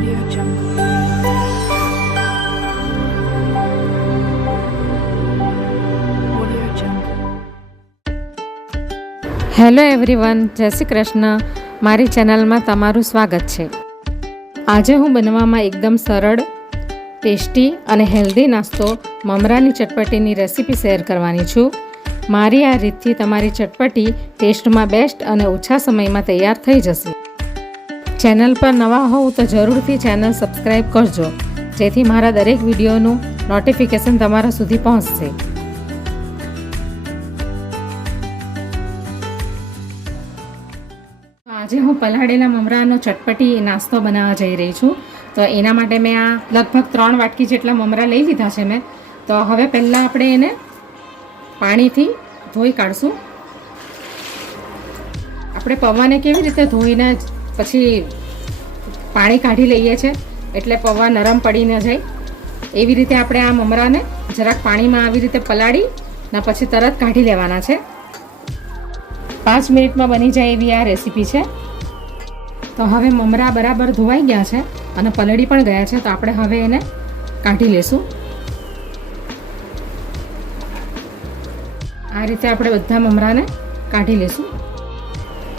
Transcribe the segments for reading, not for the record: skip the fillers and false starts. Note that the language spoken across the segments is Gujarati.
Audio Jungle. Audio Jungle. Hello everyone, જય શ્રી કૃષ્ણ. મારી ચેનલમાં તમારું સ્વાગત છે. આજે હું બનવામાં એકદમ સરળ, ટેસ્ટી અને હેલ્ધી નાસ્તો મમરાની ચટપટીની રેસીપી શેર કરવાની છું. મારી આ રીતથી તમારી ચટપટી ટેસ્ટમાં બેસ્ટ અને ઓછા સમયમાં તૈયાર થઈ જશે. ચેનલ પર નવા હોવ તો જરૂરથી ચેનલ સબસ્ક્રાઈબ કરજો, જેથી મારા દરેક વિડીયોનું નોટિફિકેશન તમારા સુધી પહોંચશે. આજે હું પલાળેલા મમરાનો ચટપટી નાસ્તો બનાવવા જઈ રહી છું. તો એના માટે મેં આ લગભગ 3 વાટકી જેટલા મમરા લઈ લીધા છે મેં. તો હવે પહેલાં આપણે એને પાણીથી ધોઈ કાઢશું. આપણે પૌવાને કેવી રીતે ધોઈને પછી પાણી કાઢી લઈએ છીએ એટલે પૌવા નરમ પડી ન જાય, એવી રીતે આપણે આ મમરાને જરાક પાણીમાં આવી રીતે પલાળી ને પછી તરત કાઢી લેવાના છે. 5 મિનિટમાં બની જાય એવી આ રેસીપી છે. તો હવે મમરા બરાબર ધોવાઈ ગયા છે અને પલળી પણ ગયા છે. તો આપણે હવે એને કાઢી લેશું. આ રીતે આપણે બધા મમરાને કાઢી લેશું.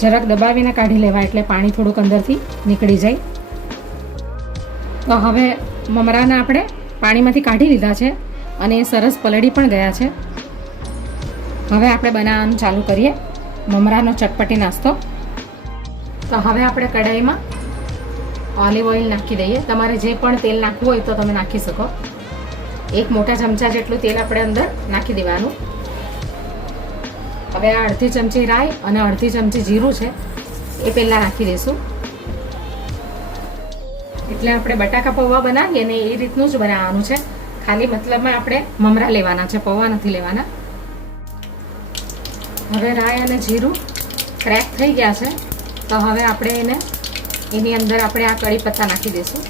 જરાક દબાવીને કાઢી લેવા એટલે પાણી થોડુંક અંદરથી નીકળી જાય. તો હવે મમરાને આપણે પાણીમાંથી કાઢી લીધા છે અને એ સરસ પલળી પણ ગયા છે. હવે આપણે બનાવવાનું ચાલુ કરીએ મમરાનો ચટપટી નાસ્તો. તો હવે આપણે કઢાઈમાં ઓલિવ ઓઇલ નાખી દઈએ. તમારે જે પણ તેલ નાખવું હોય તો તમે નાખી શકો. 1 મોટા ચમચા જેટલું તેલ આપણે અંદર નાખી દેવાનું. હવે આ 1/2 ચમચી રાઈ અને 1/2 ચમચી જીરું છે એ પહેલાં નાખી દઈશું. એટલે આપણે બટાકા પૌવા બનાવીએ ને એ રીતનું જ બનાવવાનું છે. ખાલી મતલબમાં આપણે મમરા લેવાના છે, પૌવા નથી લેવાના. હવે રાઈ અને જીરું ક્રેક થઈ ગયા છે. તો હવે આપણે એની અંદર આપણે આ કઢી પત્તા નાખી દઈશું.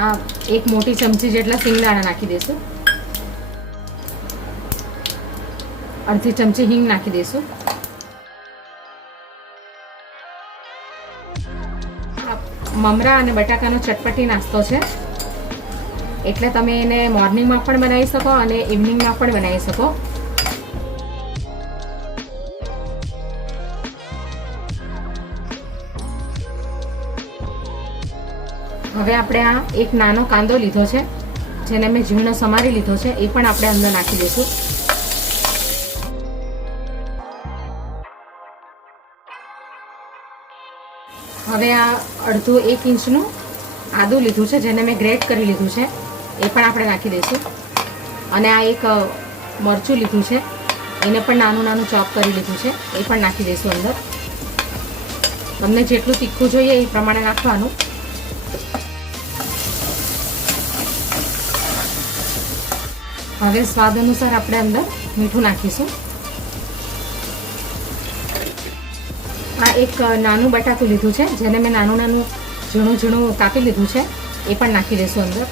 આ 1 મોટી ચમચી જેટલા સિંગદાણા નાખી દઈશું. 1/2 ચમચી હિંગ નાખી દઈશું. મમરા અને બટાકાનો ચટપટી નાસ્તો છે એટલે તમે એને મોર્નિંગમાં પણ બનાવી શકો અને ઇવનિંગમાં પણ બનાવી શકો. હવે આપણે આ એક નાનો કાંદો લીધો છે જેને મેં ઝીણો સમારી લીધો છે, એ પણ આપણે અંદર નાખી દઈશું. હવે આ 1/2 ઇંચનું આદું લીધું છે જેને મેં ગ્રેટ કરી લીધું છે, એ પણ આપણે નાખી દઈશું. અને આ એક મરચું લીધું છે, એને પણ નાનું નાનું ચોપ કરી લીધું છે, એ પણ નાખી દઈશું અંદર. તમને જેટલું તીખું જોઈએ એ પ્રમાણે નાખવાનું. હવે સ્વાદ અનુસાર આપણે અંદર મીઠું નાખીશું. આ એક નાનું બટાકું લીધું છે જેને મેં નાનું નાનું ઝીણું ઝીણું કાપી લીધું છે, એ પણ નાખી દઈશું અંદર.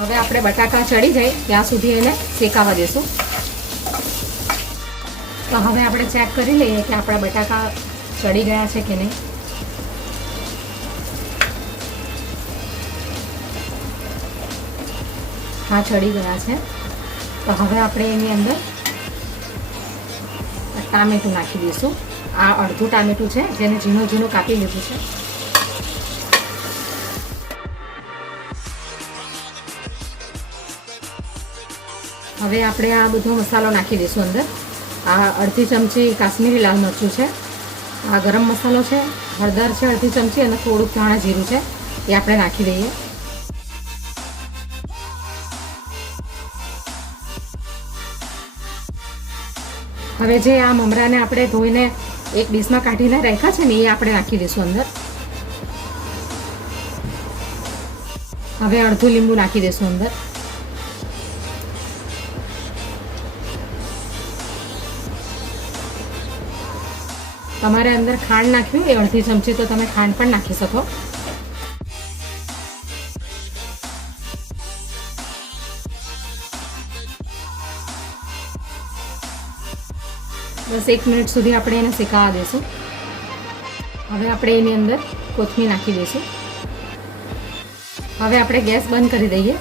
હવે આપણે બટાકા ચડી જાય ત્યાં સુધી એને શેકાવા દઈશું. તો હવે આપણે ચેક કરી લઈએ કે આપણા બટાકા ચડી ગયા છે કે નહીં. હા, ચડી ગયા છે. તો હવે આપણે એની અંદર ટામેટું નાખી દઈશું. આ 1/2 ટામેટું છે જેને ઝીણું ઝીણું કાપી લીધું છે. હવે આપણે આ બધો મસાલો નાખી દઈશું અંદર. આ 1/2 ચમચી કાશ્મીરી લાલ મરચું છે, આ ગરમ મસાલો છે, હળદર છે 1/2 ચમચી અને થોડુંક ધાણા જીરું છે, એ આપણે નાખી દઈએ. હવે જે આ મમરાને આપણે ધોઈને એક ડીશમાં કાઢીને રાખ્યા છે ને એ આપણે નાખી દઈશું અંદર. હવે 1/2 લીંબુ નાખી દઈશું અંદર. તમારે અંદર ખાંડ નાખવી હોય 1/2 ચમચી તો તમે ખાંડ પણ નાખી શકો. બસ 1 મિનિટ સુધી આપણે એને શેકાવા દઈશું. હવે આપણે એની અંદર કોથમીર નાખી દઈશું. હવે આપણે ગેસ બંધ કરી દઈએ.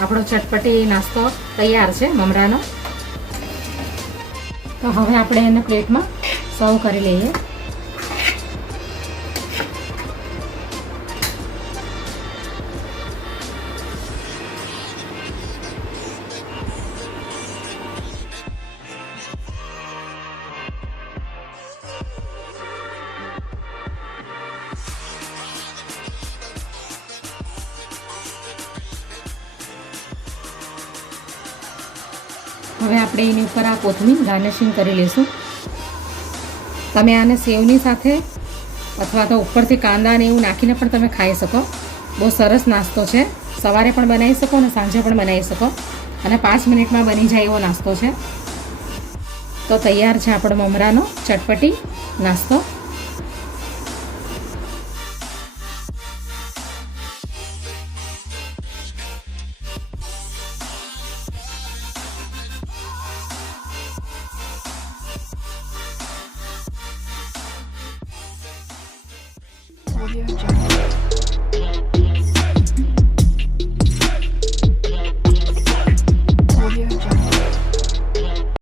આપણો ચટપટી નાસ્તો તૈયાર છે મમરાનો. તો હવે આપણે એને પ્લેટમાં સર્વ કરી લઈએ. હવે આપણે એની ઉપર આ કોથમીર ગાર્નિશિંગ કરી લઈશું. તમે આને સેવની સાથે અથવા તો ઉપરથી કાંદા ને એવું નાખીને પણ તમે ખાઈ શકો. બહુ સરસ નાસ્તો છે. સવારે પણ બનાવી શકો અને સાંજે પણ બનાવી શકો અને 5 મિનિટમાં બની જાય એવો નાસ્તો છે. તો તૈયાર છે આપણો મમરાનો ચટપટી નાસ્તો. Audio Jungle.